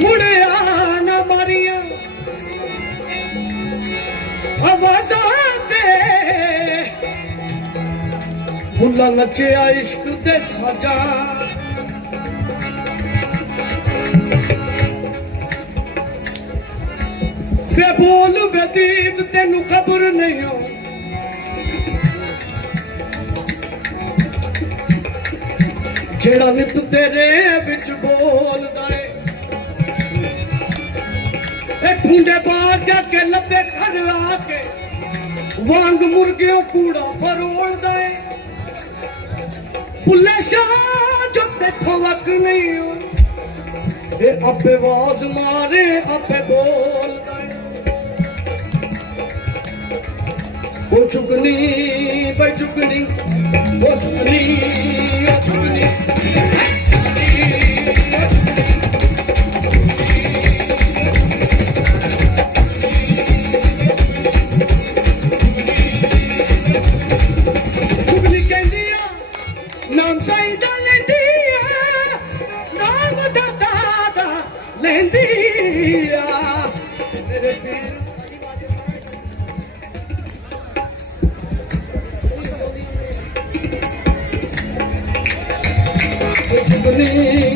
ਮੁੜਿਆ ਨਾ ਮਾਰੀਆਂ। ਆਵਾਜ਼ਾਂ ਤੇ ਬੁੱਲਾ ਨੱਚਿਆ ਇਸ਼ਕ ਦੇ ਸਾਜਾਂ। ਵੇ ਬੋਲ ਵੇ ਤੈਨੂੰ ਖਬਰ ਨਹੀਂ ਹੋ ਜਿਹੜਾ ਨਿਤ ਤੇਰੇ ਵਿੱਚ ਮੁੰਡੇ ਬਾਹਰ ਜਾ ਕੇ ਲੱਭੇ ਘਰ ਲਾ ਕੇ। ਵਾਂਗ ਮੁਰਗਿਓ ਕੂੜਾ ਫਰੋਲਦਾ ਏ। ਪੁੱਲੇ ਸ਼ਾਹ ਜੋ ਤੇਥੋਂ ਵਕ ਨਹੀਂ ਹੋ ਇਹ ਆਪੇ ਆਵਾਜ਼ ਮਾਰੇ, ਆਪੇ ਬੋਲਦਾ ਏ। ਉਹ ਚੁਗਨੀ, ਬਈ ਚੁਗਨੀ, ਉਹ ਚੁਗਨੀ ਉਹ ਚੁਗਨੀ। ਉਹ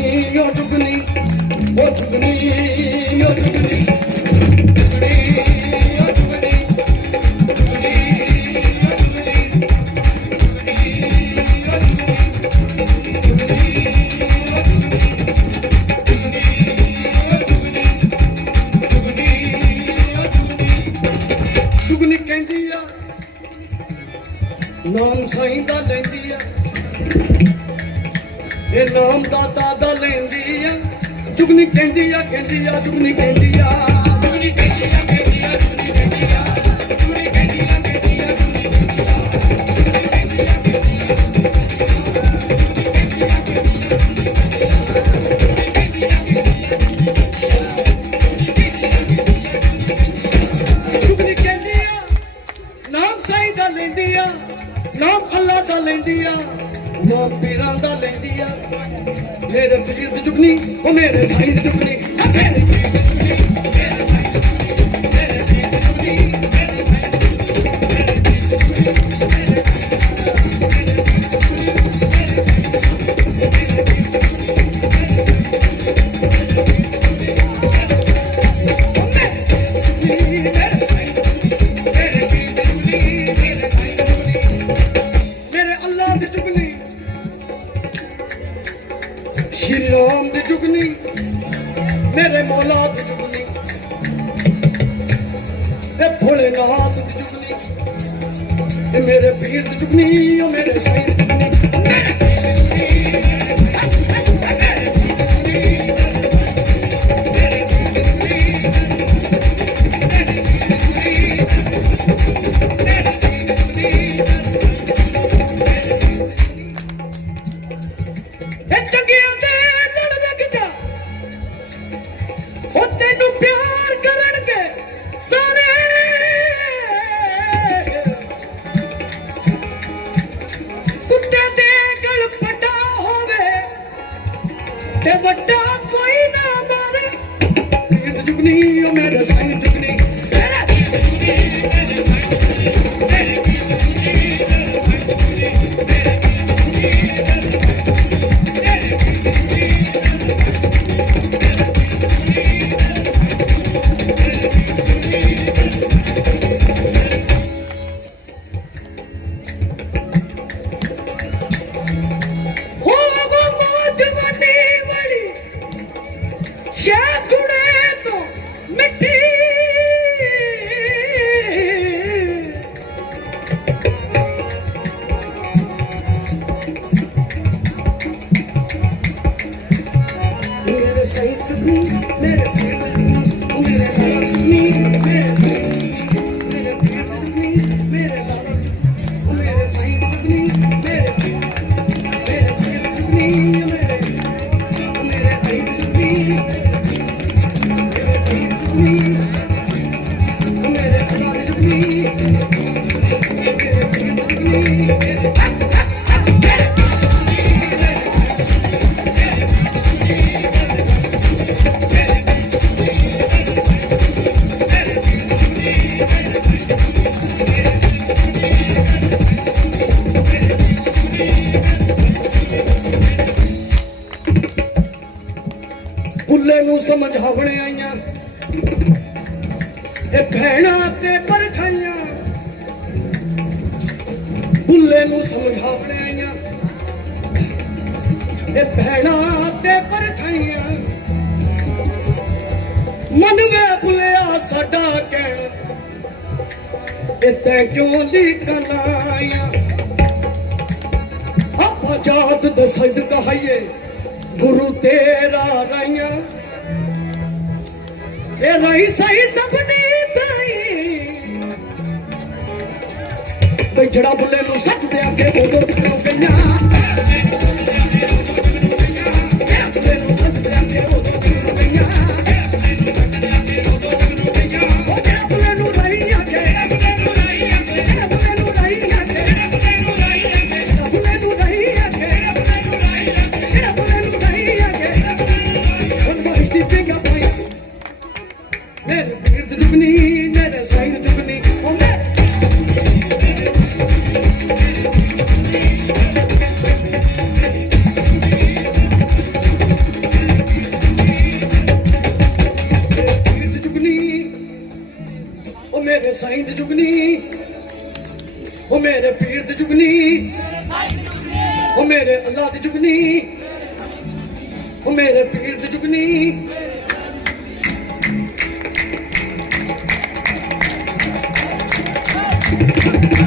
ਚੁਗਨੀ ਕਹਿੰਦੀ ਆ ਕਹਿੰਦੀ ਆ ਚੁਗਨੀ ਕਹਿੰਦੀ ਆ ਚੁਗਨੀ ਕਹਿੰਦੀ ਆ ਕਹਿੰਦੀ ਆ ਚੁਗਨੀ ਕਹਿੰਦੀ ਆ ਚੁਗਨੀ ਕਹਿੰਦੀ ਆ ਕਹਿੰਦੀ ਆ ਚੁਗਨੀ ਕਹਿੰਦੀ ਆ ਨਾਮ ਸਾਈਂ ਦਾ ਲੈਂਦੀ ਆ ਨਾਮ ਅੱਲਾ ਦਾ ਲੈਂਦੀ ਆ ਨਾਮ ਪੀਰਾਂ ਦਾ ਲੈਂਦੀ ਆ। ਮੇਰੇ ਪੀਰ ਦੀ ਚੁਗਨੀ ਉਹ ਮੇਰੇ ਸਾਈਂ ਦੀ ਚੁਗਨੀ ਮੇਰੇ ਪੀਰ ਦੀ ਚੁਗਨੀ ਮੇਰੇ ਸਾਈਂ ਦੀ ਚੁਗਨੀ ਮੇਰੇ ਪੀਰ ਦੀ ਚੁਗਨੀ ਤੇ ਭੋਲੇਨਾਥ ਦੀ ਚੁਗਨੀ ਇਹ ਮੇਰੇ ਪੀਰ ਦੀ ਚੁਗਨੀ ਉਹ ਮੇਰੇ ਸਾਈਂ ਦੀ ਇਹ ਜੁਗਨੀ ਸਹੀ ਚੁਗਨੀ ਮੇਰੇ ਬੁੱਲੇ ਨੂੰ ਸਮਝਾਵਣ ਆਈਆਂ। ਇਹ ਭੈਣਾਂ ਤੇ ਪਰਛਾਈਆਂ। ਬੁੱਲੇ ਨੂੰ ਸਮਝਾਵਣ ਆਈਆਂ। ਇਹ ਭੈਣਾਂ ਤੇ ਪਰਛਾਈਆਂ। ਮਨ ਵੇ ਭੁੱਲਿਆ ਸਾਡਾ ਕਹਿਣਾ। ਇਹ ਤੈਂ ਕਿਉਂ ਲਿਖਣ ਆਇਆ ਆਪਾਂ ਜਾਤ ਦੇ ਸਦ ਕਹਾਈਏ ਗੁਰੂ ਤੇਰਾ ਰਾਈਆਂ। ਇਹ ਰਹੀ ਸਹੀ ਸਭਨੀ ਤਾਈ। ਤੇ ਜਿਹੜਾ ਬੁੱਲੇ ਨੂੰ ਸੱਚ ਦੇ ਅੱਗੇ ਬੋਲੋ, ਕਿਉਂ ਗਈਆਂ ਦੀ ਜੁਗਨੀ। ਉਹ ਮੇਰੇ ਪੀਰ ਦੀ ਜੁਗਨੀ। ਉਹ ਮੇਰੇ ਅੱਲਾ ਦੀ ਜੁਗਨੀ। ਉਹ ਮੇਰੇ ਪੀਰ ਦੀ ਜੁਗਨੀ। ਫੁੱਲਾਂ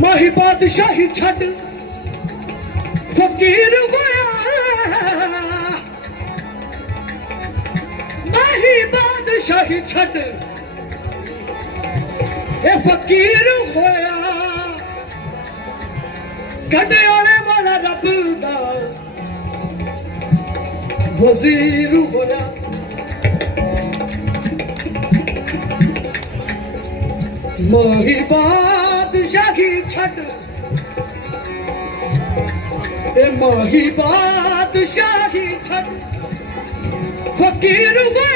ਮਾਹੀ ਬਾਦਸ਼ਾਹੀ ਛੱਡ ਫਕੀਰ ਹੋਇਆ ਮਾਹੀ ਬਾਦਸ਼ਾਹੀ ਛੱਡ ਇਹ ਫਕੀਰ ਹੋਇਆ ਗੱਡੇ ਵਾਲੇ ਵਾਲਾ ਰੱਬ ਦਾ ਵਜ਼ੀਰ ਹੋਇਆ ਮਾਹੀ ਬਾਦਸ਼ਾਹੀ ਛੱਡ ਤੇ ਮਾਹੀ ਬਾਦਸ਼ਾਹੀ ਛੱਡ ਫਕੀਰ ਹੋਇਆ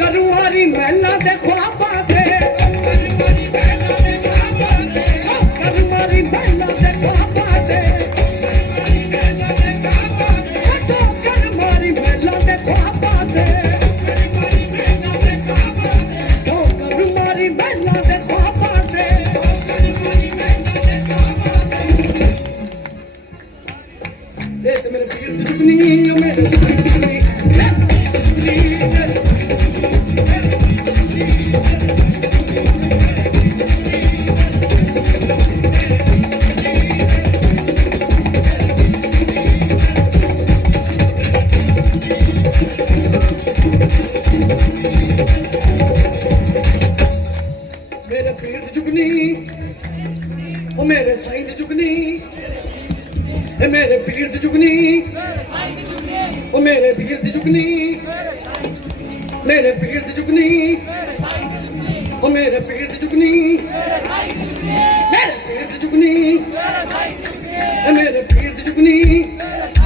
ਮੇਰੇ ਪੀਰ ਦੀ ਜੁਗਨੀ ਮੇਰੇ ਸਾਈਂ ਦੀ ਜੁਗਨੀ ਉਹ ਮੇਰੇ ਪੀਰ ਦੀ ਜੁਗਨੀ ਮੇਰੇ ਸਾਈਂ ਦੀ ਜੁਗਨੀ ਮੇਰੇ ਪੀਰ ਦੀ ਜੁਗਨੀ ਮੇਰੇ ਸਾਈਂ ਦੀ ਜੁਗਨੀ ਮੇਰੇ ਪੀਰ ਦੀ ਜੁਗਨੀ ਮੇਰੇ